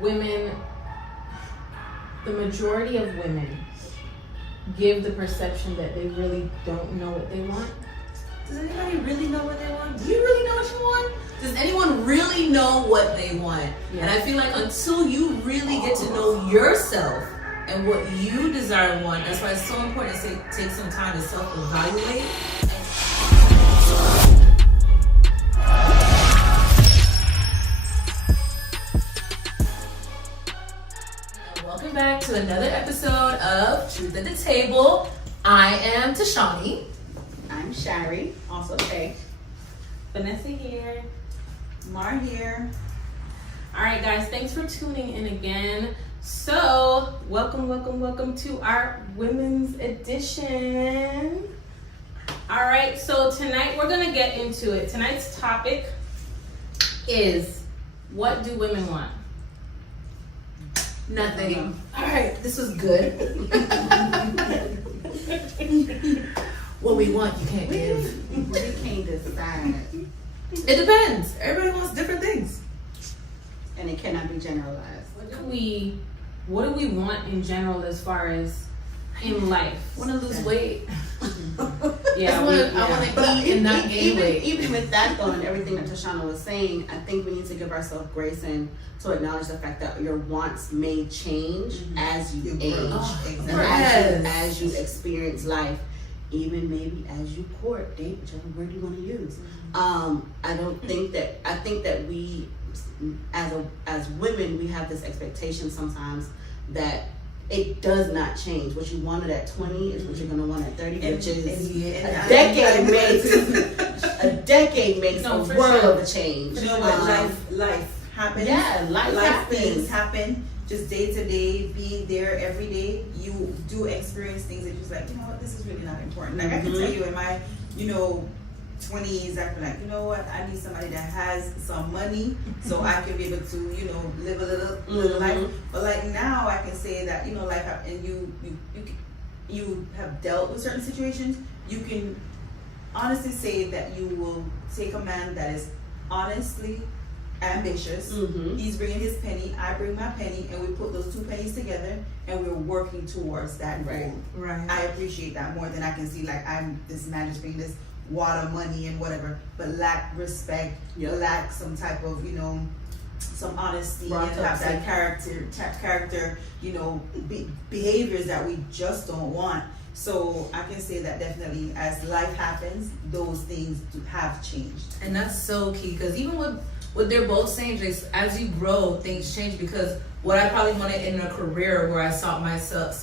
women, the majority of women give the perception that they really don't know what they want. Does anybody really know what they want? Do you really know what you want? Does anyone really know what they want? Yeah. And I feel like until you really get to know yourself and what you desire and want, that's why it's so important to take some time to self-evaluate. Welcome back to another episode of Truth at the Table. I am Tashani. I'm Shari, also Tay. Vanessa here. Mar here. All right, guys, thanks for tuning in again. So, welcome to our women's edition. All right, so tonight we're gonna get into it. Tonight's topic is, what do women want? Nothing. All right, this was good. What we want, you can't give. We can't decide. It depends. Everybody wants different things. And it cannot be generalized. What do we want in general as far as in life? Want to lose weight? Yeah, I want to eat and not gain weight. Even with that though, and everything that Tashana was saying, I think we need to give ourselves grace and to acknowledge the fact that your wants may change as you age. Exactly. And as you experience life. Even maybe as you court, date, whichever word you want to use. I think that we, as women, we have this expectation sometimes that it does not change. What you wanted at 20 is what you're gonna want at 30, which is a decade makes a world of a change. You know what? Life happens. Yeah, life happens. Things happen. Just day to day, being there every day, you do experience things that you're just like, you know what, this is really not important. Like I can tell you in my, 20s, I feel like, you know what, I need somebody that has some money so I can be able to, live a little life. But like now, I can say that life and you have dealt with certain situations. You can honestly say that you will take a man that is honestly ambitious. He's bringing his penny, I bring my penny, and we put those two pennies together and we're working towards that goal. Right. I appreciate that more than I can see like this man just bringing this water money and whatever, but lack respect, lack some type of some honesty, and have that character behaviors that we just don't want. So I can say that definitely as life happens, those things have changed. And that's so key, because even what they're both saying, as you grow, things change. Because what I probably wanted in a career where I saw myself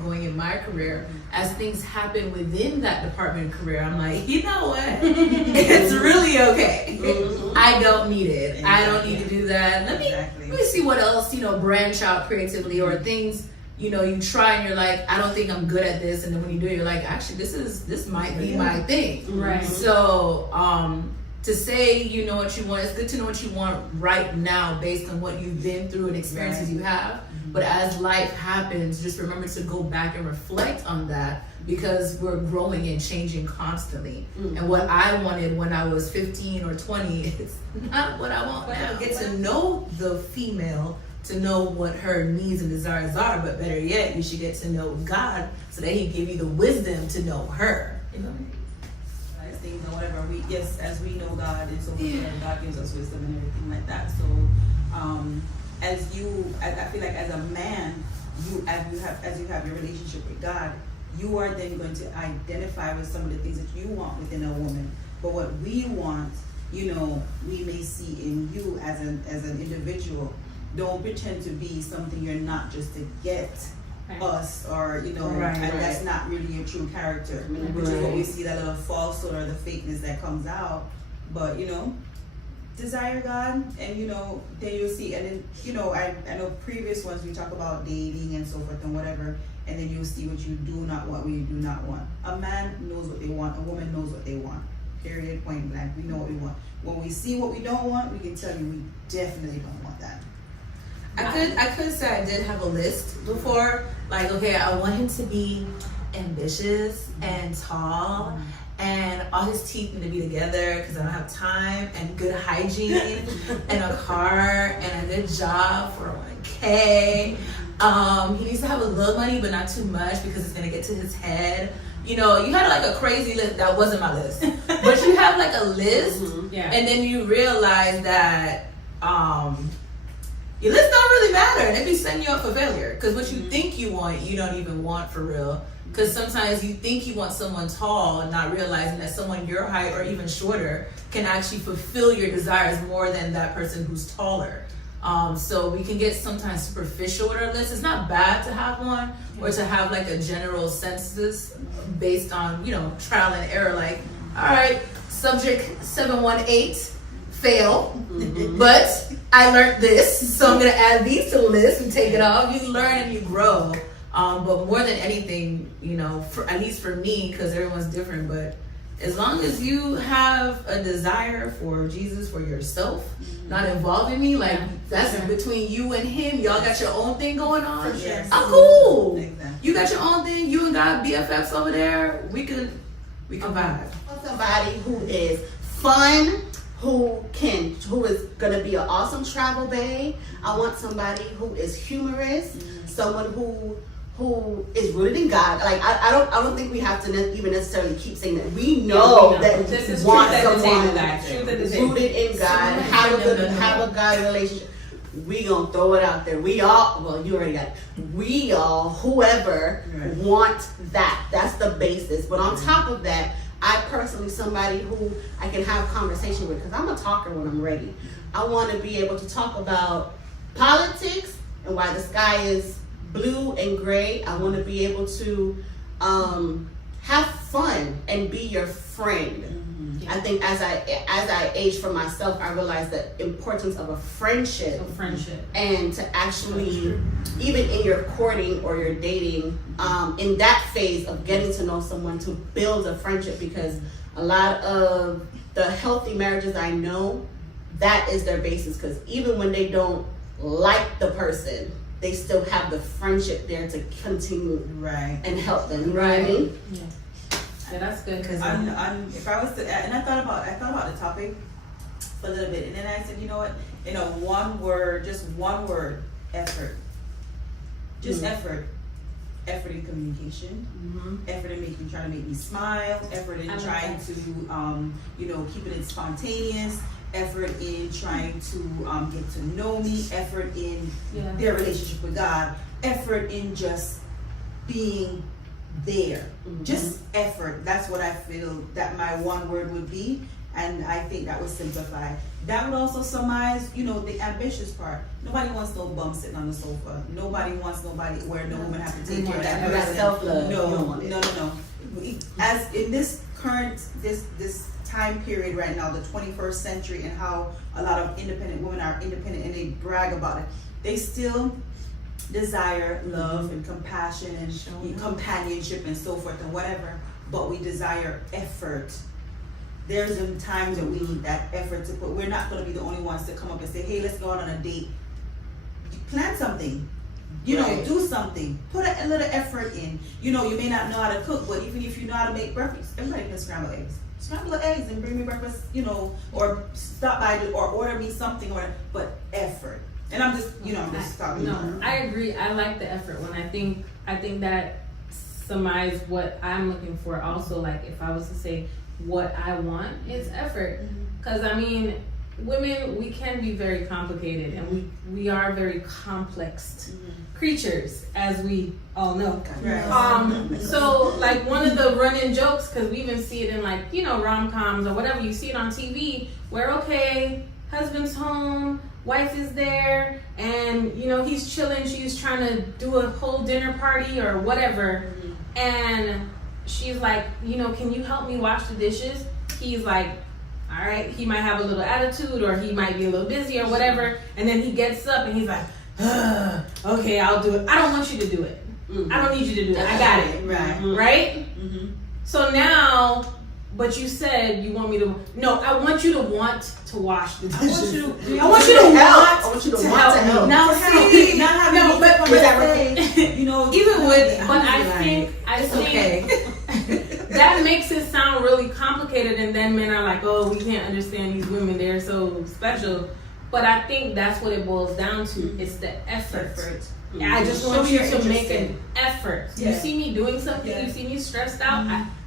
going in my career, as things happen within that department career, I'm like, you know what? It's really okay. I don't need it. Exactly. I don't need to do that. Let me see what else, branch out creatively, or things, you try and you're like, I don't think I'm good at this. And then when you do it, you're like, actually, this might be my thing. Right. So, to say you know what you want, it's good to know what you want right now based on what you've been through and experiences you have. But as life happens, just remember to go back and reflect on that, because we're growing and changing constantly. And what I wanted when I was 15 or 20 is not what I want now. Get to know the female, to know what her needs and desires are, but better yet, you should get to know God so that He give you the wisdom to know her. Things or whatever, as we know God, and so God gives us wisdom and everything like that. So I feel like as a man, as you have your relationship with God, you are then going to identify with some of the things that you want within a woman. But what we want, we may see in you as an individual. Don't pretend to be something you're not, just to get us, or and that's not really your true character, which is what we see, that little falsehood or the fakeness that comes out. But desire God, and then you'll see. And then I know previous ones we talk about dating and so forth and whatever, and then you'll see what you do not want, what you do not want. A man knows what they want, a woman knows what they want, period, point blank. We know what we want. When we see what we don't want, we can tell you we definitely don't want that. I could say I did have a list before. Like, okay, I want him to be ambitious and tall, and all his teeth need to be together because I don't have time, and good hygiene, and a car, and a good job, 401k. He needs to have a little money, but not too much because it's gonna get to his head. You know, you had like a crazy list. That wasn't my list, but you have like a list, Yeah. and then you realize that your list don't really matter, and it be setting you up for failure. Because what you think you want, you don't even want for real. Because sometimes you think you want someone tall, not realizing that someone your height or even shorter can actually fulfill your desires more than that person who's taller. So we can get sometimes superficial with our list. It's not bad to have one or to have like a general census based on, you know, trial and error. Like, all right, subject 718, fail, but I learned this, so I'm gonna add these to the list and take it off. You learn and you grow. But more than anything, you know, at least for me, because everyone's different, but as long as you have a desire for Jesus for yourself, not involving me, like that's between you and him. Y'all got your own thing going on. Yes. I'm cool. Exactly. You got your own thing. You and God BFFs over there. We can vibe. I want somebody who is fun, who is gonna be an awesome travel bae. I want somebody who is humorous, someone who is rooted in God. Like I don't think we have to even necessarily keep saying that. We know that this is we want truth at the table, someone guys. Truth at the table. rooted in God, have a God relationship. We gonna throw it out there. We all, well, you already got it. We all, whoever, want that. That's the basis. But on top of that, I personally, somebody who I can have conversation with, because I'm a talker when I'm ready. I want to be able to talk about politics and why the sky is blue and gray. I want to be able to have fun and be your friend. I think as I age for myself, I realized the importance of a friendship. And to actually, even in your courting or your dating, in that phase of getting to know someone, to build a friendship, because a lot of the healthy marriages I know, that is their basis. Because even when they don't like the person, they still have the friendship there to continue and help them. You know what I mean? Yeah, that's good. Because if I was to, and I thought about the topic for a little bit, and then I said, you know what? In a one word, effort. Just effort. Effort in communication. Effort in trying to make me smile. Effort in trying to, keeping it spontaneous. Effort in trying to get to know me. Effort in their relationship with God. Effort in just being there. Just effort. That's what I feel that my one word would be, and I think that would simplify. That would also surmise, the ambitious part. Nobody wants no bum sitting on the sofa. Nobody wants nobody where no woman have to take care of that person. Self-love. No. As in this current this time period right now, the 21st century, and how a lot of independent women are independent and they brag about it, they still desire love and compassion and companionship and so forth and whatever, but we desire effort. There's some times that we need that effort to put. We're not going to be the only ones to come up and say, hey, let's go out on a date. Plan something. Do something. Put a little effort in. You may not know how to cook, but even if you know how to make breakfast, everybody can scramble eggs. Scramble eggs and bring me breakfast, or stop by or order me something, but effort. And I'm just talking. No, I agree. I like the effort when I think that surmise what I'm looking for. Also, like if I was to say what I want is effort, because women, we can be very complicated, and we are very complex creatures, as we all know. So like one of the running jokes, because we even see it in like rom-coms or whatever, you see it on TV where husband's home, wife is there, and he's chilling, she's trying to do a whole dinner party or whatever, and she's like, can you help me wash the dishes? He's like, all right. He might have a little attitude, or he might be a little busy or whatever, and then he gets up and he's like, okay, I'll do it. I don't want you to do it. I don't need you to do it. I got it. Right? So now, but you said you want me to. No, I want you to want to wash the dishes. I want you to want to help. Now, see, no, but even with, but I think that makes it sound really complicated, and then men are like, oh, we can't understand these women, they're so special. But I think that's what it boils down to. It's the effort. I just Show want me you you're to make interested. an effort. Yeah. You see me doing something, Yeah. you see me stressed out.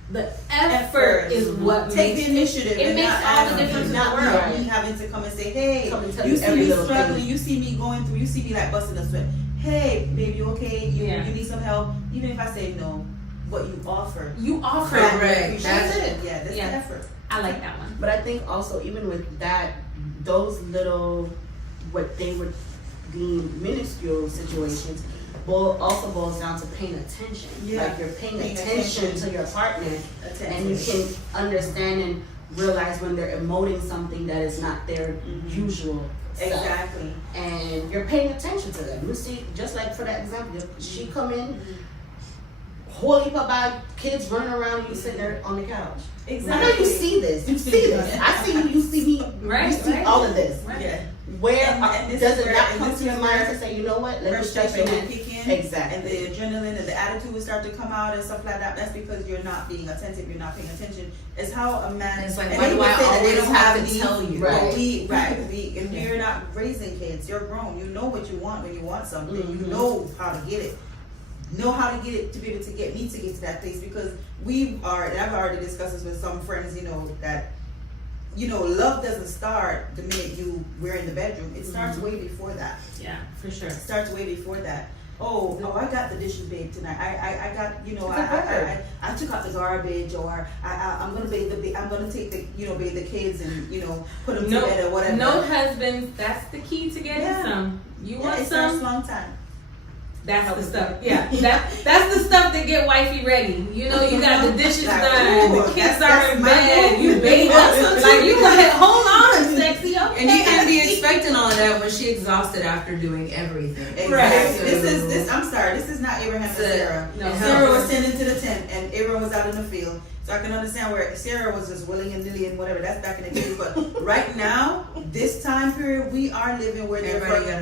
The effort is what Take makes the initiative. it and makes not all the Adam. difference in the Not world. me having to come and say, hey, Come and tell you you see every me little struggling, thing. you see me going through, you see me like busting a sweat. Hey, baby, you okay? You need some help? Even if I say no, but you offer. You offer. Correct. That's That's it. Yeah, that's Yeah. the effort. I like that one. But I think also even with that, those little, what they would deem minuscule situations, also boils down to paying attention. Yeah. Like you're paying Paying attention attention. to your partner, Attention. and you can understand and realize when they're emoting something that is not their usual self. Exactly. And you're paying attention to them. You see, just like for that example, she come in, whole heap about kids running around, and you sitting there on the couch. Exactly. I know you see this. You see this. I see you. You see me. Right, You see right. all of this. Right. Yeah. Where And this does is it where- not and come this to your is mind where to say, you know what? Let me Frustration stretch will in. kick in, Exactly. and the adrenaline and the attitude will start to come out and stuff like that. That's because you're not being attentive. You're not paying attention. It's how a man. It's like, and why they do would I say that they always don't have to these, tell you? Right. But if you're not raising kids, you're grown. You know what you want when you want something. You know how to get it. Know how to get it to be able to get me to get to that place, because and I've already discussed this with some friends, that love doesn't start the minute we're in the bedroom. It starts way before that. Yeah, for sure. It starts way before that. Oh, I got the dishes, babe, tonight. I got, I took out the garbage, or I'm gonna I'm gonna take bathe the kids and put them to bed or whatever. No husbands. That's the key to getting Yeah. some. You want it starts some? long time. That's the stuff. Yeah, that's the stuff that get wifey ready. You got the dishes Like, done, ooh, the kids are that's in my bed, move. you bathe up. Like you like, hold on, sexy. Okay. And you can't be expecting all of that when she exhausted after doing everything. Exactly. Right. This. I'm sorry. This is not Abraham and Sarah. No. Sarah was tending to the tent, and Abraham was out in the field. So I can understand where Sarah was just willing and nilly and whatever. That's back in the days. But right now, this time period, we are living where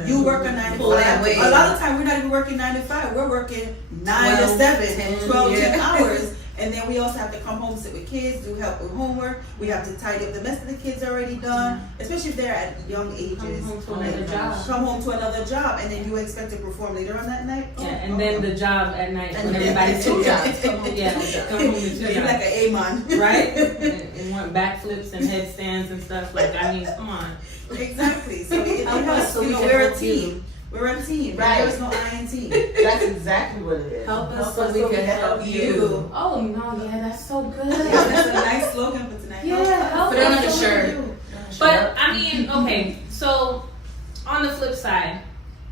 you work a 9 to 5. A lot of time, we're not even working 9 to 5. We're working 9 to 7, 12, 10 hours. And then we also have to come home, sit with kids, do help with homework. We have to tidy up the mess that the kids already done, especially if they're at young ages. Come home to another job. Come home to another job, and then you expect to perform later on that night. Yeah, and then the job at night when And everybody's two jobs. jobs. Come home Yeah, to two jobs. come home to two You're jobs. like an A-man. Right? And want backflips and headstands and stuff. Like, I mean, come on. Exactly. So it Help us so we can we're a help you. team. We're a team. Right. There's no I in team. That's exactly what it is. Help us so we can help you. Oh, no, yeah, that's so good. That's a nice slogan for tonight. Yeah, help Put it on us a so shirt. we do. But I mean, okay, so on the flip side,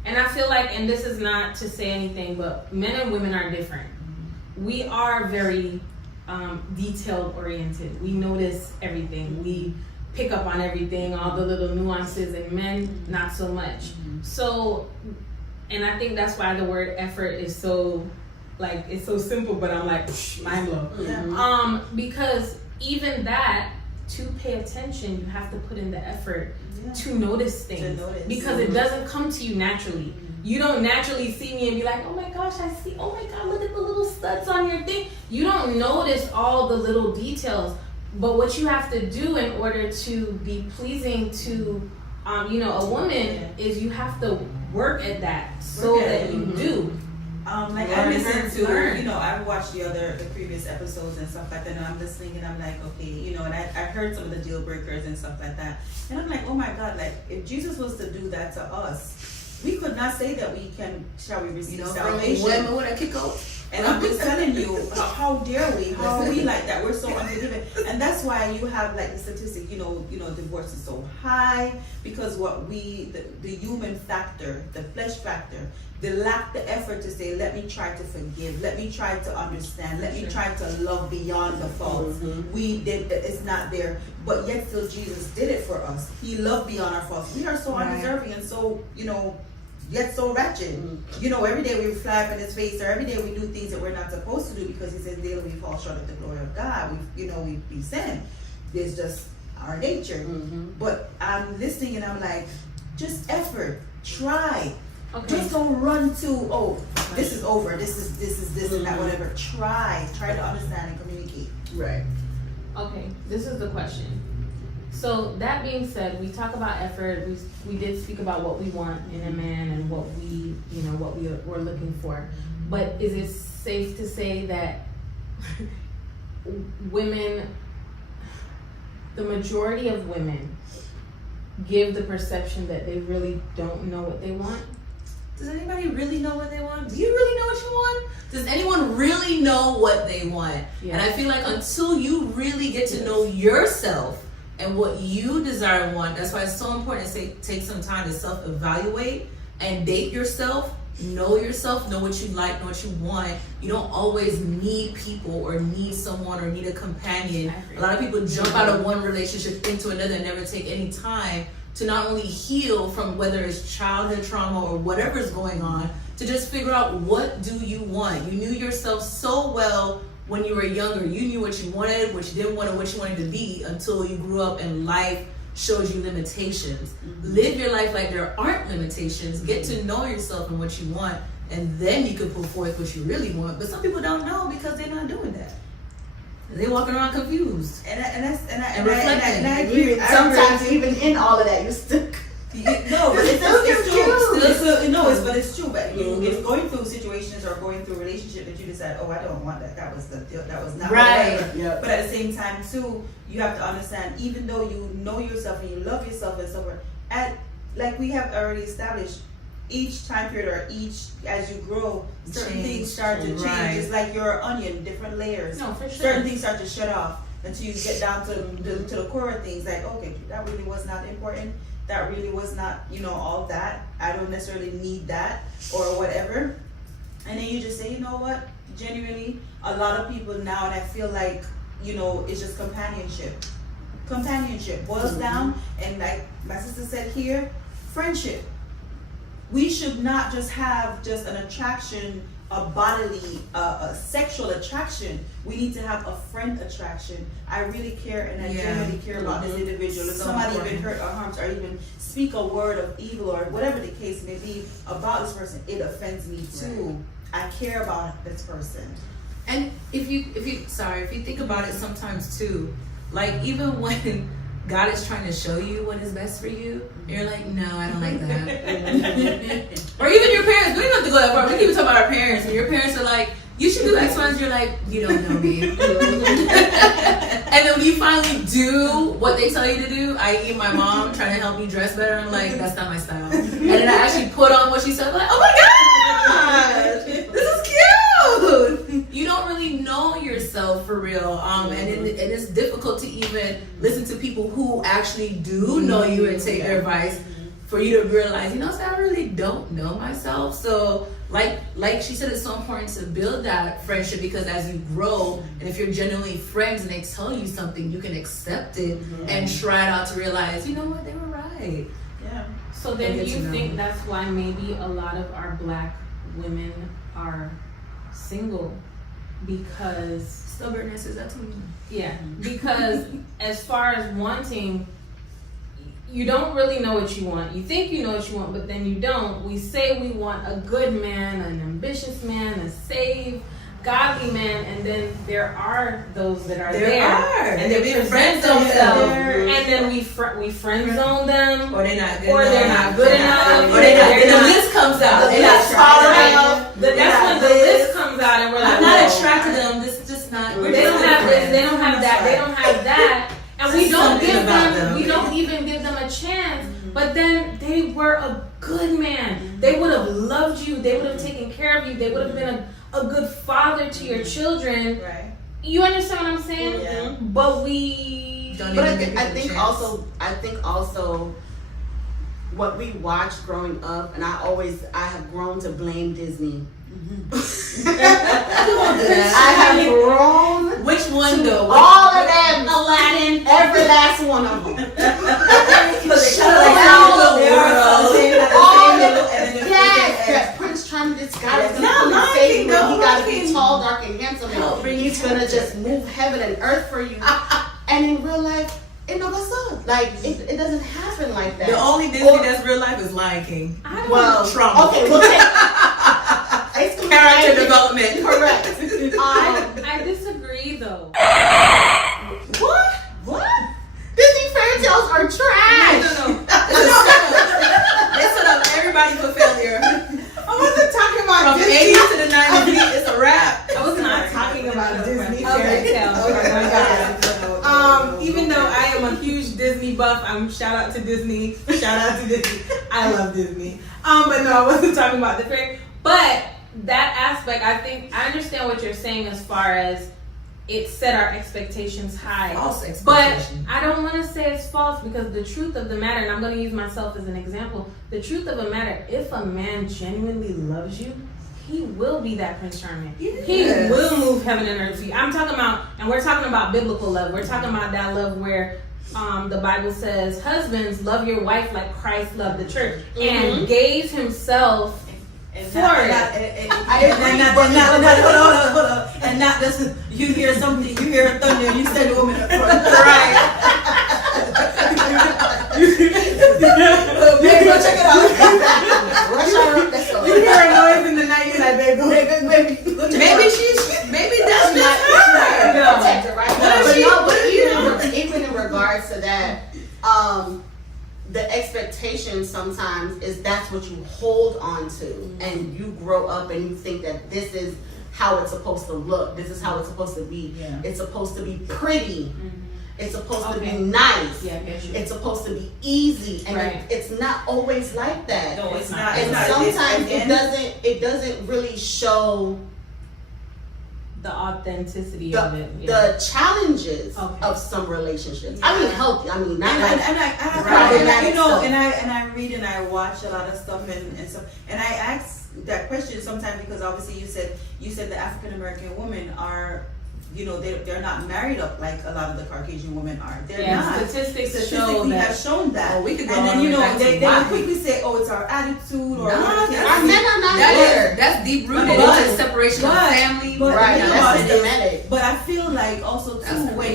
and I feel like, and this is not to say anything, but men and women are different. We are very detailed oriented. We notice everything. We pick up on everything, all the little nuances, and men not so much. So, and I think that's why the word effort is so, like, it's so simple, but I'm like, mind blown. Yeah. Because even that, to pay attention, you have to put in the effort Yeah. to notice things. To notice. Because it doesn't come to you naturally. You don't naturally see me and be like, oh my gosh, I see, oh my God, look at the little studs on your thing. You don't notice all the little details. But what you have to do in order to be pleasing to, a woman is you have to work at that so Work at that it. you do. Like Learn, I listened to, learn. I've watched the previous episodes and stuff like that, and I'm listening and I'm like, okay, and I heard some of the deal breakers and stuff like that, and I'm like, oh my God, like if Jesus was to do that to us, we could not say that shall we receive salvation? Women would I kick out? And I'm just telling you, how dare we? How are we like that? We're so unforgiving, and that's why you have like the statistic. Divorce is so high because the human factor, the flesh factor, they lack the effort to say, let me try to forgive, let me try to understand, let me try to love beyond the faults. We did that; it's not there, but yet still Jesus did it for us. He loved beyond our faults. We are so undeserving and so yet so wretched. Every day we fly up in his face, or every day we do things that we're not supposed to do because he says daily we fall short of the glory of God. We sin. It's just our nature. But I'm listening and I'm like, just effort, try. Okay. Just don't run to, this is over, this is and that, whatever. Try to understand and communicate. Right. Okay, this is the question. So that being said, we talk about effort. We did speak about what we want in a man and what we're looking for. But is it safe to say that women, the majority of women, give the perception that they really don't know what they want? Does anybody really know what they want? Do you really know what you want? Does anyone really know what they want? Yeah. And I feel like until you really get to know yourself and what you desire and want, that's why it's so important to take some time to self-evaluate and date yourself, know yourself, know what you like, know what you want. You don't always need people or need someone or need a companion. A lot of people jump out of one relationship into another and never take any time to not only heal from whether it's childhood trauma or whatever's going on, to just figure out what do you want. You knew yourself so well when you were younger. You knew what you wanted, what you didn't want, or what you wanted to be until you grew up and life shows you limitations. Live your life like there aren't limitations. Get to know yourself and what you want, and then you can put forth what you really want. But some people don't know because they're not doing that. They're walking around confused And reflecting. I agree. Sometimes even in all of that, you still. No, but it's true. But it's true. But it's going through situations or going through a relationship that you decide, oh, I don't want that. That was not Right. whatever. Yeah. But at the same time, too, you have to understand, even though you know yourself and you love yourself and so forth, like we have already established, each time period or as you grow, certain things start to change. Right. It's like you're an onion, different layers. No, for sure. Certain things start to shut off until you get down to the core of things. Like, okay, that really was not important. That really was not, all that. I don't necessarily need that or whatever. And then you just say, you know what? Genuinely, a lot of people now, and I feel like, it's just companionship. Companionship boils down, and like my sister said here, friendship. We should not just have just an attraction, a bodily, a sexual attraction. We need to have a friend attraction. I really care, and I genuinely care about this individual. If So somebody important. even hurt or harms or even speak a word of evil or whatever the case may be about this person, it offends me too. I care about this person. And if you think about it sometimes too, like even when God is trying to show you what is best for you, you're like, no, I don't like that. Or even your parents, we don't have to go that far. We can even talk about our parents. And your parents are like, you should do X, Y, and you're like, you don't know me. And then when you finally do what they tell you to do, i.e. my mom trying to help me dress better, I'm like, that's not my style. And then I actually put on what she said, I'm like, oh my gosh, this is cute. You don't really know yourself for real. And it's difficult to even listen to people who actually do know you and take their advice for you to realize, I really don't know myself. So like she said, it's so important to build that friendship, because as you grow, and if you're genuinely friends and they tell you something, you can accept it and try it out to realize, you know what, they were right. Yeah. So then Get you to know. think that's why maybe a lot of our black women are single, because Stubbornness, is that to me? yeah, because as far as wanting, you don't really know what you want. You think you know what you want, but then you don't. We say we want a good man, an ambitious man, a saved, godly man, and then there are those that are there. And they they present friends themselves, themselves. and then we friend zone them, Or they're not good or enough. they're not good enough, Or they're not, they're the not- list comes out. The They're not list tall comes enough. out. That's when the list comes out, and we're like, I'm not whoa. attracted to them. This is just not. They don't have this, they don't have that, they don't have that. And we don't Something give about them, them. we don't even give them a chance. But then they were a good man. They would have loved you. They would have taken care of you. They would have been a good father to your children. Right. You understand what I'm saying? Yeah. But we Don't But even I give think people a chance. also what we watched growing up, and I have grown to blame Disney. I have grown Which one though? all of them, Aladdin. every last one of them. Yes, Prince Charming, this guy is No, gonna Lion come save King, you. no, He gotta Lion be King. tall, dark, and handsome, and he's gonna just move heaven and earth for you. And in real life, it never so. Like it doesn't happen like that. The only Disney Or- that's real life is Lion King. I don't Well, Trauma. okay, we'll take exclude Lion Character King. development. Correct. I disagree though. What? Disney fairy tale are trash. No. They set up everybody for failure. I wasn't talking about From the Disney. 80s to the 90s, it's a wrap. I was not talking about Disney Okay. fairy tales. Oh my god. No, Even though I am a huge Disney buff, shout out to Disney. Shout out to Disney. I love Disney. But no, I wasn't talking about the fairy. But that aspect, I understand what you're saying as far as it set our expectations high. False But expectation. I don't want to say it's false because the truth of the matter, and I'm going to use myself as an example, the truth of the matter, if a man genuinely loves you, he will be that Prince Charming. Yes. He will move heaven and earth for you. I'm talking about, and we're talking about biblical love. We're talking about that love where the Bible says, husbands, love your wife like Christ loved the church and gave himself for it. And not just you hear something, you hear a thunder, and you send a woman up front. Right. Babe, go check it out. Rush hour, let's go. You hear a noise in the night, you're like, babe, go Maybe that's not her. No. Protect her, right? But even in regards to that, the expectation sometimes is that's what you hold on to, and you grow up and you think that this is how it's supposed to look. This is how it's supposed to be. Yeah. It's supposed to be pretty. It's supposed to be Okay. nice. Yeah, I get you. It's supposed to be easy, and Right. it's not always like that. No, it's not. And sometimes it doesn't really show the authenticity the, of it. Yeah. the challenges Okay. of some relationships. I mean, healthy. I mean, not And like I you know, stuff. and I read and I watch a lot of stuff and stuff, and I ask that question sometimes because obviously you said the African American women are, you know, they're not married up like a lot of the Caucasian women are. They're not. Statistics show Statistically that. have shown that. Oh, we could go and then all you the way know back to they why. will quickly say, oh, it's our attitude or No, our men are not there. That's deep rooted But- into separation of but- family. but- Right, you know that's what it is. systematic. But I feel like also That's too the when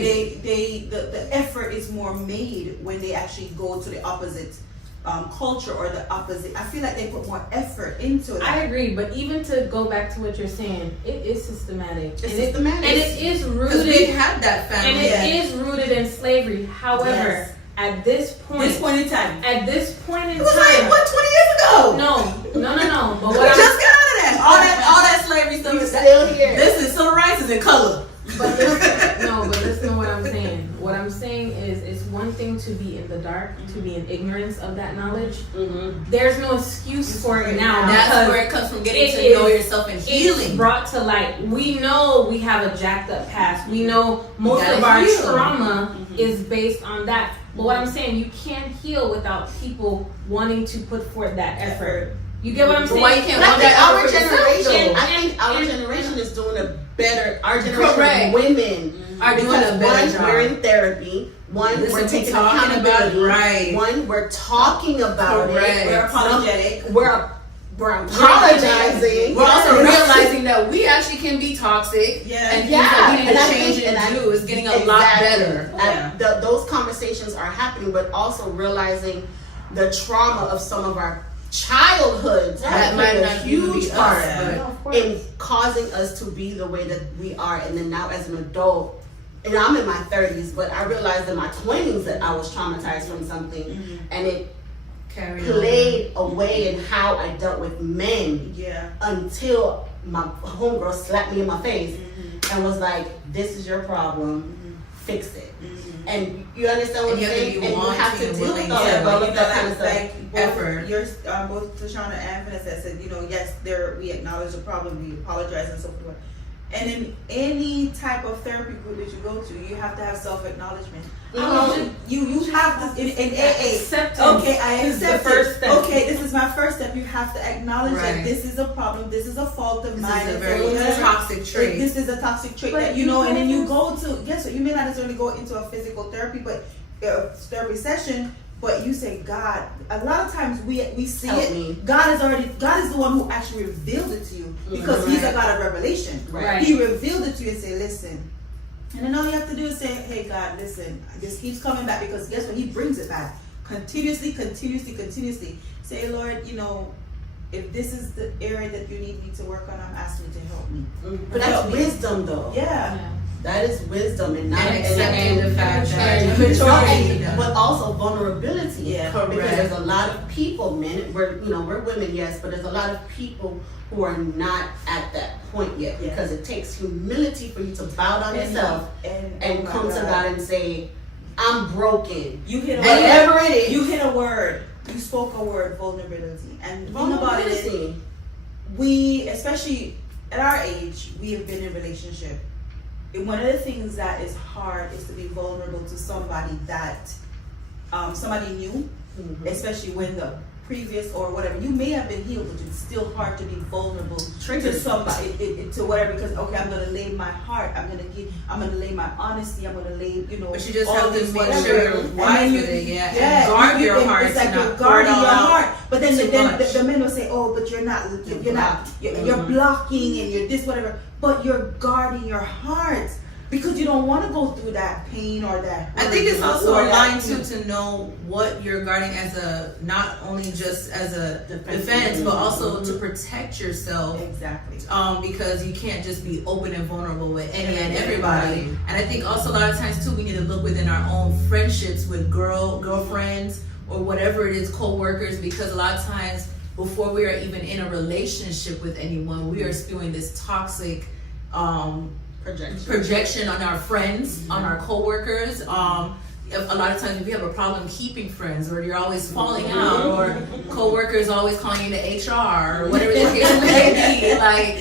thing. the effort is more made when they actually go to the opposite culture or the opposite. I feel like they put more effort into it. I agree, but even to go back to what you're saying, it is systematic. It's and systematic. and it is Because we rooted, had that and family. it is rooted in slavery. However, Yes. at this point, This point in time. at this point in It was like, time, what, 20 years ago? no. But We what just got out of that. All that slavery stuff You is still here. Listen, civil rights is in color. But listen to what I'm saying. What I'm saying is, it's one thing to be in the dark, to be in ignorance of that knowledge. There's no excuse for it now. That's because where it comes from, getting it to know is- yourself and it's healing. brought to light. We know we have a jacked up past. We know most gotta of our heal. trauma is based on that. But what I'm saying, you can't heal without people wanting to put forth that effort. You get what I'm But saying? why you can't But I want think that our effort for yourself, generation, though? I think our and- generation is doing a better. Our generation Correct. of women Are doing because a better one, job. we're in therapy. One, Listen, we're we taking talking about accountability. it, right. One, we're talking about Correct. it. We're apologetic. We're apologizing. We're also realizing that we actually can be toxic Yeah. and things Yeah, that we need and I to change think- and and I- do is getting a lot Exactly. better. And those conversations are happening, but also realizing the trauma of some of our childhoods That have might played a not even be huge us, part but in causing us to be the way that we are. And then now as an adult, and I'm in my 30s, but I realized in my 20s that I was traumatized from something, and it carry played a way in how I dealt with men Yeah. until my homegirl slapped me in my face and was like, "This is your problem. Fix it." And you understand what I'm And you have to saying? be And you have wanting to and deal with willing all to. that, but all you of know, that kind of stuff. like both, Effort. both Tashana and Vanessa said, you know, yes, we acknowledge the problem, we apologize and so forth. And in any type of therapy group that you go to, you have to have self-acknowledgement. You have to in AA. Acceptance Okay, I is the accept first it. step. Okay, this is my first step. You have to acknowledge Right. that this is a problem. This is a fault of This mine. is a It's very whatever. toxic trait. This is a toxic trait But that you you know, and then you guys- go to guess what? You may not necessarily go into a physical therapy, but therapy session. But you say, God. A lot of times we see Help it. me. God is the one who actually revealed it to you because He's a Right. God of revelation. Right. He revealed it to you and say, listen. And then all you have to do is say, hey God, listen, this keeps coming back because guess what? He brings it back continuously. Say, Lord, you know, if this is the area that you need me to work on, I'm asking you to help me. But that's wisdom, though. Yeah. That is wisdom and not And accepting the fact that and maturity, but also vulnerability. Yeah. Because Correct. there's a lot of people, men, we're women, yes, but there's a lot of people who are not at that point yet Yeah. because it takes humility for you to bow down yourself and and oh my come to God and say, I'm broken. You hit a Whatever it is. You hit a word. You spoke a word, vulnerability. And the thing about it is, Vulnerability. we, especially at our age, we have been in relationship. And one of the things that is hard is to be vulnerable to somebody that somebody new, Mhm. especially when the previous or whatever, you may have been healed, but it's still hard to be vulnerable Triggered. to somebody, to whatever, because okay, I'm gonna lay my heart, I'm gonna lay my honesty, I'm gonna lay, But you just all have to this make whatever. sure you're And wise then with it, and guard your heart It's to like not you're pour it guarding all your out heart, but then too much. the men will say, oh, but you're blocking and you're this whatever, but you're guarding your heart because you don't want to go through that pain or that. I think it's hurt also or a line that- too to know what you're guarding as a, not only just as a Defense. defense, but also to protect yourself. Exactly. Because you can't just be open and vulnerable with any and everybody. And I think also a lot of times too, we need to look within our own friendships with girlfriends or whatever it is, co-workers, because a lot of times before we are even in a relationship with anyone, we are spewing this toxic projection on our friends, on our co-workers. A lot of times if you have a problem keeping friends, or you're always falling out, or co-workers always calling you to HR, or whatever the case may be, like,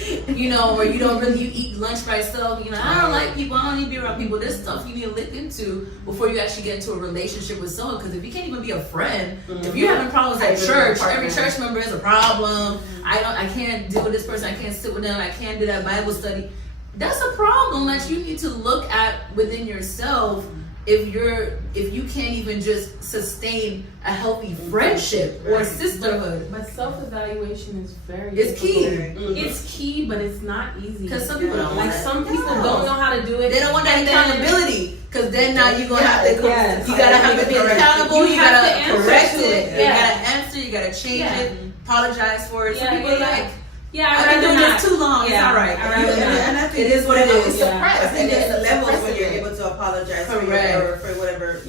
or you eat lunch by yourself, I don't like people, I don't need to be around people. There's stuff you need to look into before you actually get into a relationship with someone, because if you can't even be a friend, if you're having problems at church, every church member has a problem, I can't deal with this person, I can't sit with them, I can't do that Bible study, that's a problem that you need to look at within yourself. If you can't even just sustain a healthy friendship or sisterhood. But self-evaluation is very It's key. difficult. It's key, but it's not easy. Because some people don't like want it. some people Yeah. don't know how to do it. They don't want that And then- accountability, because then now you're gonna have to Yes. you gotta have to be accountable, You you have gotta to answer correct to it, it. you Yeah. gotta answer, you gotta change Yeah. it, apologize for it. Some people are like, yeah, I've been doing this too long, Yeah, it's alright. I'd rather not. And I think It is what it is. Yeah. I think there's It's levels when suppressing you're it. able to apologize for your Correct. error, for whatever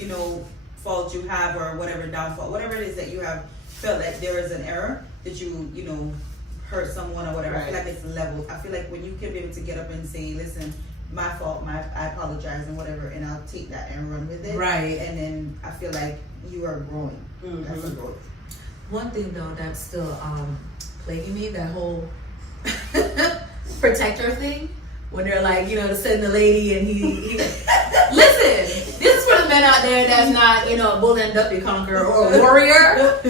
fault you have, or whatever downfall, whatever it is that you have felt like there is an error that you hurt someone or whatever. I feel Right. like it's levels. I feel like when you can be able to get up and say, listen, my fault, I apologize and whatever, and I'll take that and run with it. Right. And then I feel like you are growing. That's a growth. one thing though that's still plaguing me, that whole protector thing, when they're like, send the lady and he listen, this is for the men out there that's not, a bull and duppy conqueror or a warrior.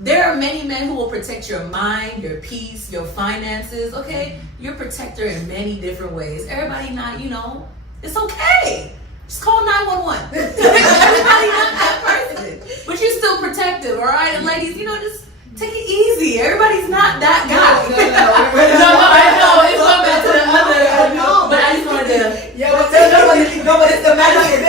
There are many men who will protect your mind, your peace, your finances, okay? You're a protector in many different ways. Everybody not, it's okay. Just call 911. Everybody not that person. But you're still protective, all right? And ladies, just take it easy. Everybody's not that guy. No, I know. It's going back to the other. No, But I just wanted to. Yeah, but it's the magic.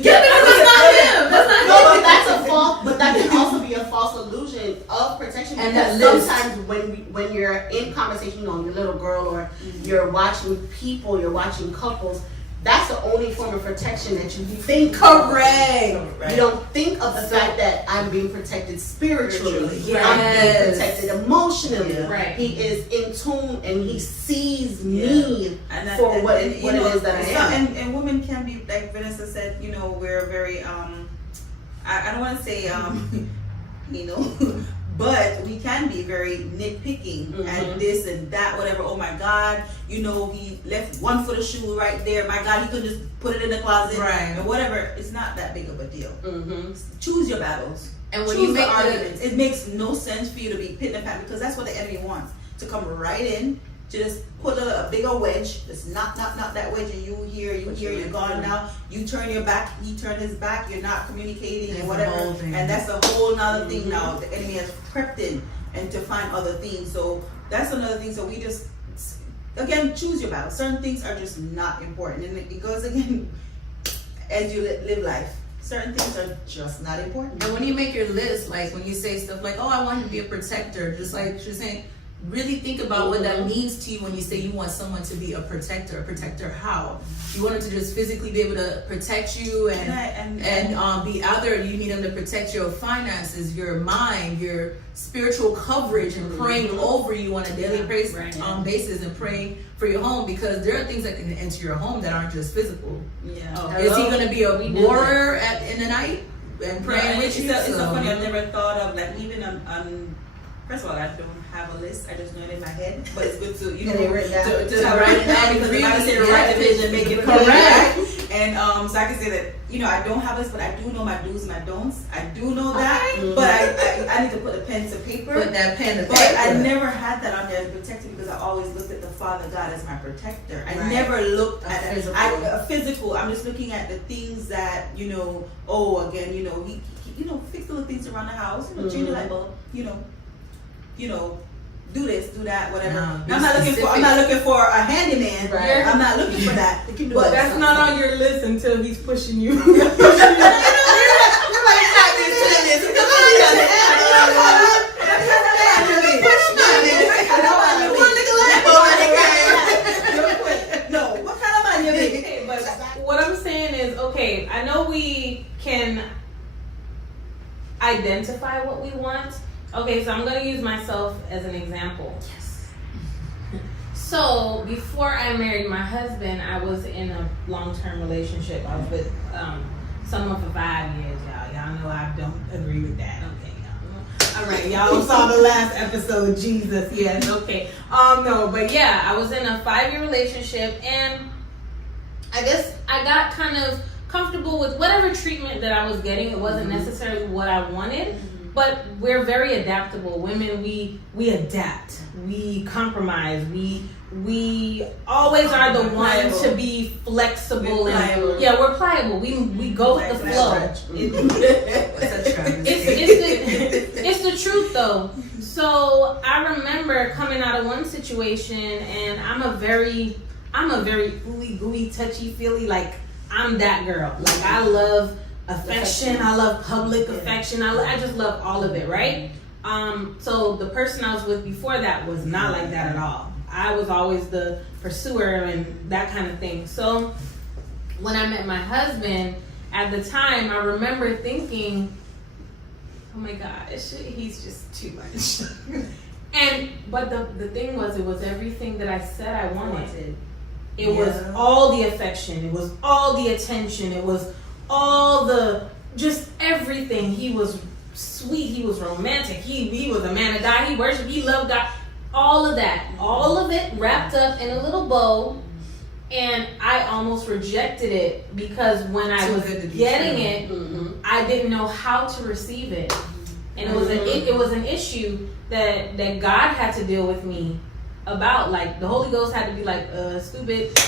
Yeah, because it's not him. That's not No, him. but that's a false. But that can also be a false illusion of protection. And Because that list. sometimes when you're in conversation, your little girl, or you're watching people, you're watching couples, that's the only form of protection that you think. Correct. You don't think of the fact that I'm being protected spiritually. Spiritually, I'm being yes. protected emotionally. Yeah. Right. He is in tune and he sees me for what it is that I am. And women can be, like Vanessa said, we're very I don't want to say but we can be very nitpicking and this and that, whatever. Oh my God, he left one foot of shoe right there. My God, he could just put it in the closet, Right. and whatever. It's not that big of a deal. Choose your battles. And when Choose you the make arguments. It makes no sense for you to be pitting and patting, because that's what the enemy wants, to come right in, to just put a bigger wedge, just knock that wedge, and you're gone now. You turn your back, he turned his back, you're not communicating That's and the whatever. whole thing. And that's a whole nother thing now. The enemy has crept in and to find other things. So that's another thing. So we just, again, choose your battle. Certain things are just not important. And it goes again, as you live life, certain things are just not important. And when you make your list, like when you say stuff like, oh, I want to be a protector, just like she's saying, really think about what that means to you when you say you want someone to be a protector. A protector how? You want them to just physically be able to protect you and be out there. You need them to protect your finances, your mind, your spiritual coverage, and praying over you on a daily basis, and praying for your home, because there are things that can enter your home that aren't just physical. Yeah. Is he going to be a warrior in the night and praying with you? It's so funny. I've never thought of, like, even on first of all, I don't have a list. I just know it in my head. But it's good to, you know, to write it down, because the Bible says write the vision, make it correct. And so I can say that, you know, I don't have a list, but I do know my do's and my don'ts. I do know that, but I need to put a pen to paper. Put that pen to paper. But I never had that on there to protect me, because I always looked at the Father God as my protector. I never looked at a physical. I'm just looking at the things that, you know, again, you know, he you know, fix little things around the house, you know, change the light bulb, you know, do this, do that, whatever. I'm not looking for a handyman. Right. I'm not looking for that. But that's not on your list until he's pushing you. No, what kind of man you make? Okay, but what I'm saying is, okay, I know we can identify what we want. Okay, so I'm going to use myself as an example. Yes. So, before I married my husband, I was in a long-term relationship. I was with someone for 5 years, y'all. Y'all know I don't agree with that. Okay, y'all. All right, y'all saw the last episode, Jesus. Yes, okay. No, but yeah, I was in a 5-year relationship, and I guess I got kind of comfortable with whatever treatment that I was getting. It wasn't necessarily what I wanted. But we're very adaptable. Women, we adapt. We compromise. We always are the one to be flexible and we're pliable. We go with the flow. It's the truth though. So I remember coming out of one situation, and I'm a very ooey gooey, touchy feely. Like, I'm that girl. Like, I love affection. I love public affection. I just love all of it, right? So the person I was with before that was not like that at all. I was always the pursuer and that kind of thing. So when I met my husband, at the time, I remember thinking, oh my gosh, he's just too much. But the thing was, it was everything that I said I wanted. It was all the affection. It was all the attention. It was all just everything. He was sweet. He was romantic. He was a man of God. He worshiped. He loved God. All of that. All of it wrapped up in a little bow. And I almost rejected it, because when I was getting it, I didn't know how to receive it. And it was an issue that God had to deal with me about. Like, the Holy Ghost had to be like, stupid,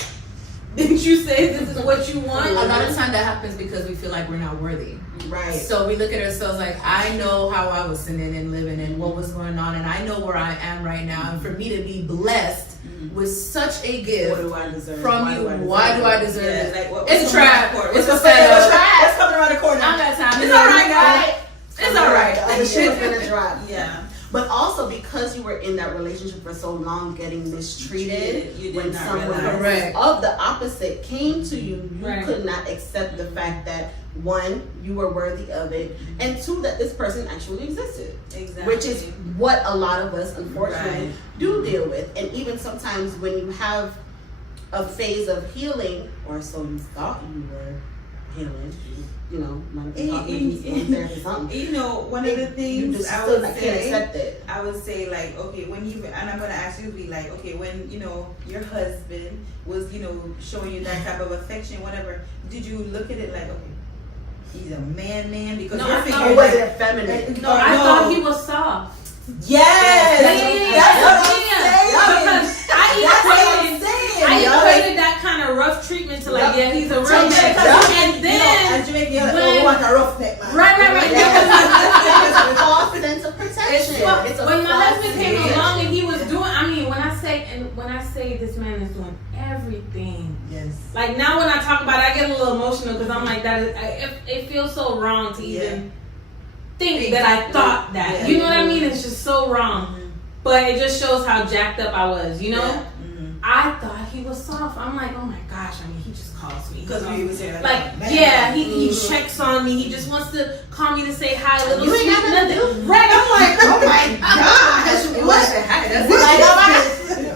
didn't you say this is what you want? A lot of time that happens because we feel like we're not worthy. Right. So we look at ourselves like, I know how I was sinning and living and what was going on, and I know where I am right now. And for me to be blessed with such a gift what do I deserve? from you, why do I deserve it? Like, it's a trap. It's a setup. What's coming around the corner? I got time. It's all right, guys. It's all right. The shit's gonna drop. Yeah. But also, because you were in that relationship for so long, getting mistreated, You did when not someone realize. of the opposite came to you, you Right. could not accept the fact that, one, you were worthy of it, and two, that this person actually existed. Exactly. Which is what a lot of us, unfortunately, Right. do deal with. And even sometimes when you have a phase of healing, or so you thought you were healing, you know, might be talking therapy, something. You know, one of the You things just I still would can't say, accept it. I would say, like, okay, when you, and I'm gonna ask you to be like, okay, when, you know, your husband was, you know, showing you that type of affection, whatever, did you look at it like, okay, he's a man, because No, you're I figuring Or was it feminine? No, I thought he was soft. yes, Because I equated that kind of rough treatment to like, yeah, he's a real man. And then, and Jamaica, you're like, oh, we want a rough neck man. right. It's a false sense of protection. Well, It's a when my false husband came sense. along and he was doing, I mean, when I say this man is doing everything. Yes. Like, now when I talk about it, I get a little emotional, because I'm like, it feels so wrong to even think that I thought that. Yeah. You know what I mean? It's just so wrong. but it just shows how jacked up I was, you know? Yeah. I thought he was soft. I'm like, oh my gosh, I mean, he just calls me. Because we was saying Like, man. yeah, he checks on me. He just wants to call me to say hi, little You ain't sweet got nothing to nothing. do. Right, I'm like, oh my gosh, It what? wasn't hi. That's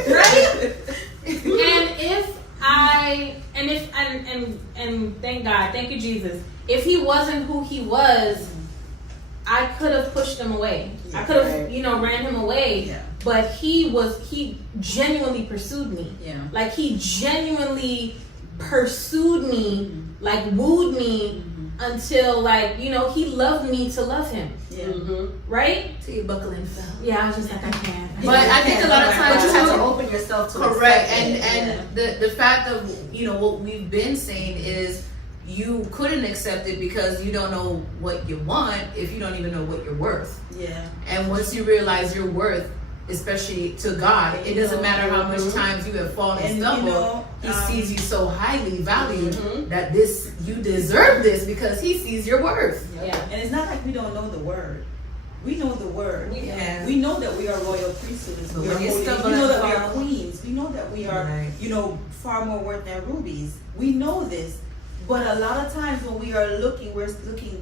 Right? And thank God, thank you Jesus. If he wasn't who he was, I could have pushed him away. I could have, ran him away. Yeah. But he genuinely pursued me. Yeah. Like he genuinely pursued me, like wooed me until he loved me to love him. Yeah. Right? Till you buckle and fell. Yeah, I was just like, I can't. But I think a lot of times But you have to too- open yourself to Correct, accept it. and the fact of what we've been saying is you couldn't accept it because you don't know what you want if you don't even know what you're worth. Yeah. And once you realize your worth, especially to God, it doesn't matter how much times you have fallen and And, stumbled. He sees you so highly valued Mhm. that you deserve this because he sees your worth. Yeah. And it's not like we don't know the word. We know the word. Yeah. We know that we are royal priesthoods. But We when are you holy. stumble We know and that we are fall- queens. We know that we are, Right. far more worth than rubies. We know this. But a lot of times when we are looking, we're looking,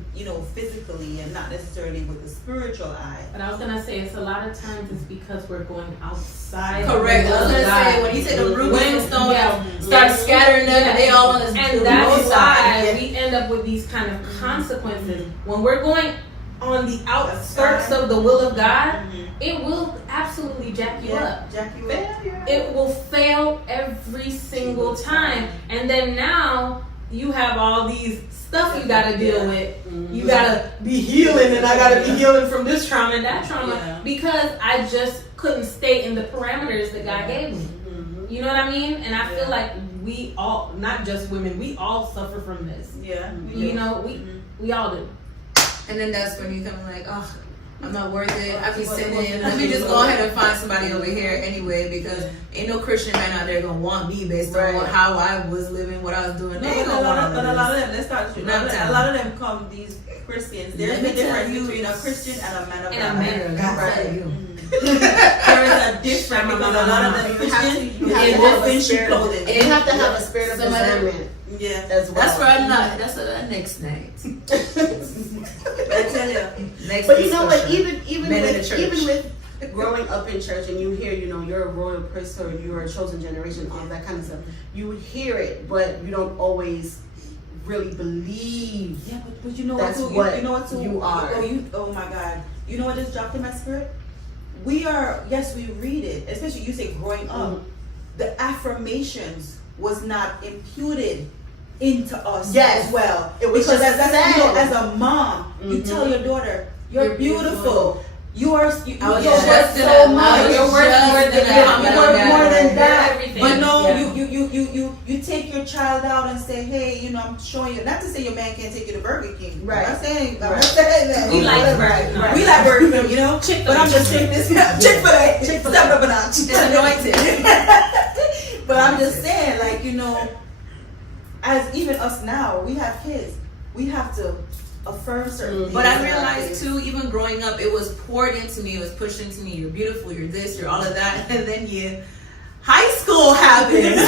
physically and not necessarily with the spiritual eye. But I was gonna say it's a lot of times it's because we're going outside. Correct. I was gonna God. say when he said the rubies and stone Yeah. start scattering them and they all on the And that's roadside. why we end up with these kind of consequences. When we're going on the outskirts of the will of God, it will absolutely jack you up. Jack you up. It will fail every single time. And then now you have all these stuff you gotta deal with. You gotta be healing, and I gotta be healing from this trauma and that trauma Yeah. because I just couldn't stay in the parameters that God gave me. You know what I mean? And I feel like we all, not just women, we all suffer from this. Yeah. We all do. And then that's when you come like, oh, I'm not worth it. I be sinning. Let me just go ahead and find somebody over here anyway because ain't no Christian man out there gonna want me based on how I was living, what I was doing. They ain't But gonna want a lot of them, let's start. Not A lot of them come these Christians. There's Let a me tell difference you. between a Christian and a man of And God. a man of God. Right. There is a difference because a lot of them You Christians have to in have a wolfish spirit. clothing. You have to have a spirit of Some of them- discernment Yeah. as well. That's where I'm not. That's next night. I tell you. Next But you know what? discussion. Even Men in the church. with growing up in church, and you hear, you're a royal priesthood, you're a chosen generation, all that kind of stuff. You hear it, but you don't always really believe. Yeah, but you know That's what? what You know what? you are. Oh my God! You know what just dropped in my spirit? We are. Yes, we read it. Especially you say growing up, the affirmations was not imputed into us Yes. as well. It was because just as said. as a mom, you tell your daughter, "You're, You're beautiful. You are. You, I was you're just worth gonna- so I much. was You're worth just more than gonna that. comment You're on worth that. more than You're that." everything. But no, Yeah. you take your child out and say, hey, I'm showing you. Not to say your man can't take you to Burger King. Right. I'm not saying Right. that. We like Burger King. Right. We like Burger King, Chick-fil-A. But I'm just saying this. Chick-fil-A. Chick-fil-A. Step up a notch. It's anointed. But I'm just saying, as even us now, we have kids. We have to affirm certain things. But I about realized kids. too, even growing up, it was poured into me. It was pushed into me. You're beautiful. You're this. You're all of that. And then high school happens. You're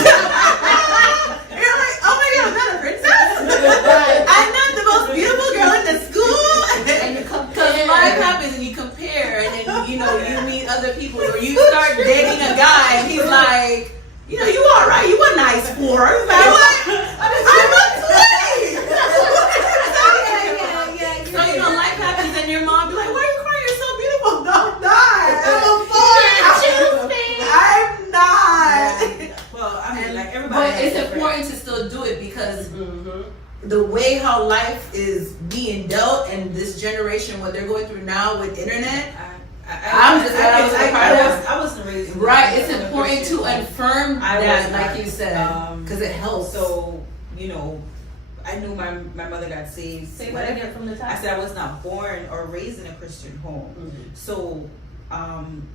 like, oh my God, I'm not a princess. I'm not the most beautiful girl in the school. And you compare. Because life happens and you compare, and then you meet other people, or you start dating a guy, and he's like, you all right. You a nice 4. I'm like, I'm a 20. So life happens, and your mom be like, "Why are you crying? You're so beautiful." Don't die. I'm not. Well, I mean, like everybody. But has it's different- important to still do it because the way how life is being dealt, and this generation, what they're going through now with internet, I wasn't raised. right? It's in a important Christian to home. affirm I that, was like not, you said, because it helps. So I knew my mother got saved. Say what again from the top. I said I was not born or raised in a Christian home. So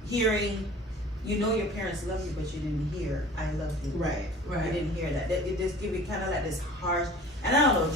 hearing you know your parents love you, but you didn't hear "I love you." Right. You didn't hear that. It just give you kind of like this harsh. And I don't know,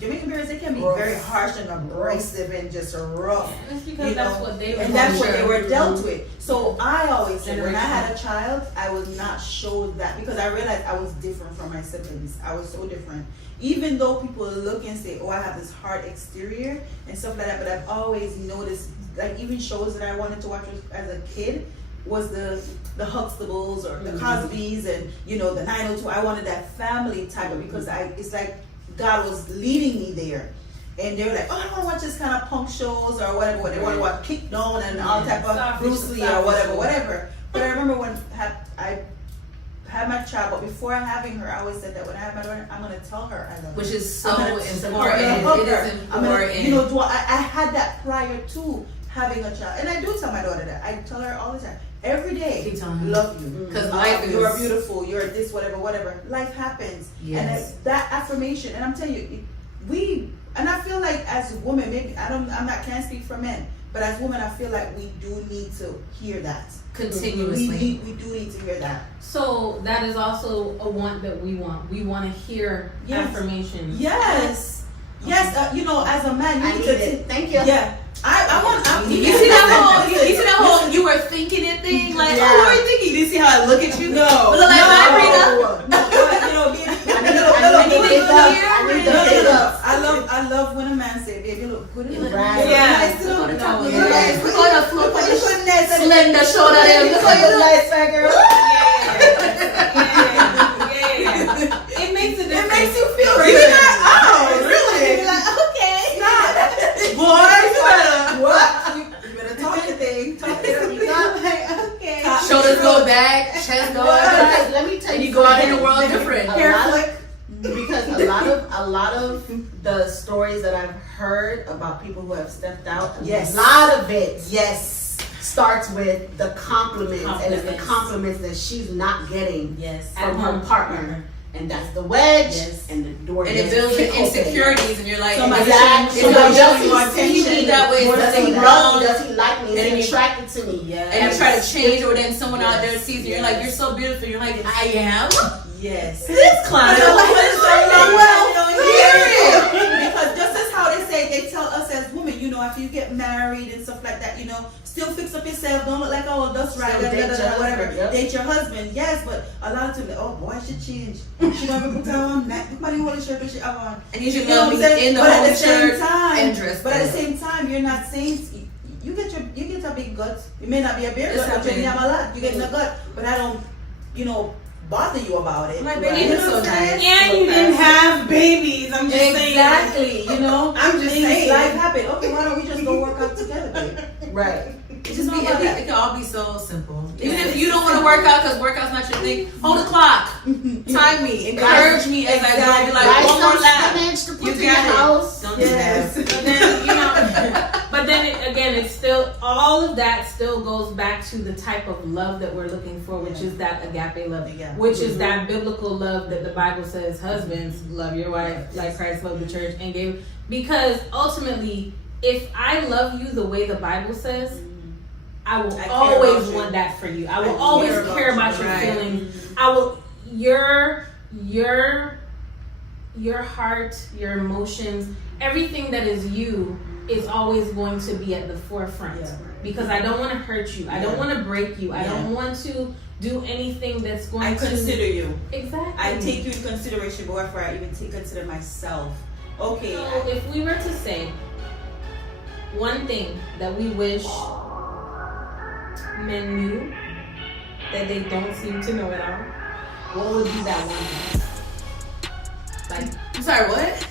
Jamaican parents, they can be Rough. very harsh and abrasive and just rough. It's because You that's know, what they were. And that's what they were Sure. dealt with. So I always said, when I Generational. had a child, I would not show that because I realized I was different from my siblings. I was so different. Even though people look and say, oh, I have this hard exterior and stuff like that, but I've always noticed, like even shows that I wanted to watch as a kid was the Huxtables or the Cosbys and, you know, the 902. I wanted that family type of, because it's like God was leading me there. And they were like, oh, I don't want to watch this kind of punk shows or whatever. They want to watch Kick Down and all type of Soft Bruce Lee soft or whatever, shows. whatever. But I remember when I had my child, but before having her, I always said that when I have my daughter, I'm going to tell her I love her. Which is so I'm gonna important. support her, hug It her. is I'm gonna, important. you know, I had that prior to having a child. And I do tell my daughter that. I tell her all the time. Every day, Keep telling her. love you. Because life is. You are beautiful. You're this, whatever. Life happens. Yes. And that affirmation, and I'm telling you, and I feel like as women, maybe I'm not, can't speak for men, but as women, I feel like we do need to hear that. Continuously. We do need to hear that. So that is also a want that we want. We want to hear Yes. affirmation. Yes. Yes. You know, as a man, you I need need to. it. Thank you. Yeah. I want. You see that whole you were thinking it thing? Like, Yeah. oh, what are you thinking? Do you see how I look at you? No. But look like Sabrina. You know, baby, I love when a man say, "Baby, you look good in the Right. nice to Look look at the at. top. Look at the floor. Goodness. Slender shoulder there. Look how you look. nice, fat girl. Yeah. It makes a It difference. makes you feel Right. good. Oh, really? You're like, okay. Boy, you better. What? You better talk your thing. Talk it up. You got like, okay. Shoulders go back, chest go back. Let me tell And you, you go out in the something. world different. A lot of- because a lot of the stories that I've heard about people who have stepped out, Yes. a lot of it Yes. starts with the compliments, and it's the Compliments. compliments that she's not getting Yes. from her partner, and that's the wedge, Yes. and the door. And it gets builds your kicked open. insecurities, and you're like, Somebody it's Exactly. it's Somebody about showing you you see attention. me that way, Does it's he nothing love wrong. me? Does he like me? Is And he you- attracted to me? Yes. And you try to change, or then someone out there Yes. sees you, you're like, you're so beautiful. You're like, I am. Yes. This client. Because just as how they say, they tell us as women, you know, after you get married and stuff like that, you know, still fix up yourself. Don't look like, oh, that's right, Still date your whatever. husband, yep. Date your husband, yes, but a lot of times, oh boy, I should change. She don't even put on that. Nobody want to shirt that she have on. And you should You know love what I'm me saying? in the But at whole the same shirt time, and dress. but at the same time, you're not saying you get a big gut. It may not be a beer It's gut, but you happening. have a lot. You get in a gut, but I don't, you know, bother you about it. My Right. baby You is know so what I'm saying? nice. And you didn't have babies. I'm just saying. Exactly, you know. I'm just Things, saying. life happen. Okay, why don't we just go work out together, babe? Right. It just be, it can all be so simple. Even Yeah. if you don't want to work out because workout's not your thing, hold the clock. Time me. Encourage me as I go. Be like, Buy one more some lap. spinach to put You in your got it. house. Don't Yes. do that. But then, you know, but then again, it's still, all of that still goes back to the type of love that we're looking for, which is that agape love, Yeah. which is that biblical love that the Bible says, husbands, love your wife like Christ loved the church and gave. Because ultimately, if I love you the way the Bible says, I will I care always about you. want that for you. I I will always care about care you, about your right. feelings. I will, your heart, your emotions, everything that is you is always going to be at the forefront. Yeah. Because I don't want to hurt you. I don't Yeah. want to break you. I Yeah. don't want to do anything that's going I to consider you. Exactly. I take you into consideration before I even consider myself. Okay. So if we were to say one thing that we wish men knew that they don't seem to know at all, what would be that one thing? Like, I'm sorry, what?